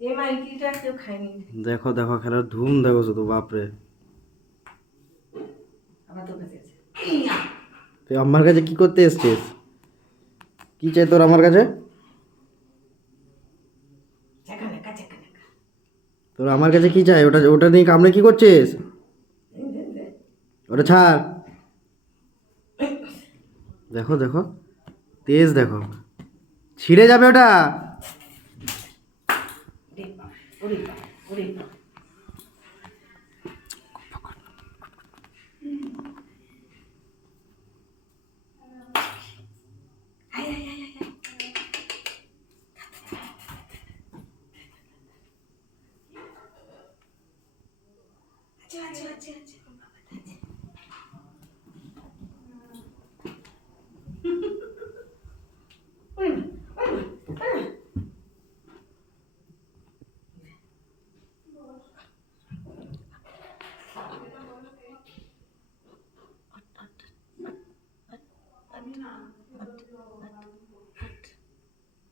এই মাইকিটা কেউ খায়নি। দেখো দেখো খেলার ধুম দেখো শুধু, বাপরে। আবার তোর কাছে আছে। তুই আমার কাছে কি করতে এসছিস? কি চাই তোর আমার কাছে? তোর আমার কাছে কি চাই? ওটা ওটা নিয়ে কামড়ে কি করছিস? ওটা ছাড়। দেখো দেখো, তেজ দেখো, ছিঁড়ে যাবে ওটা।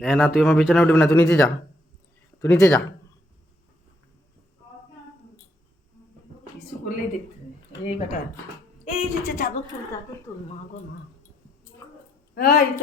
হ্যাঁ না, তুই আমার বিছানায় উঠবি না, তুই নিচে যা, তুই নিচে যা। কিছু করলেই দেখতে হবে। এই বেটা, এই যে চাদর তুল মা গো মা। এই চ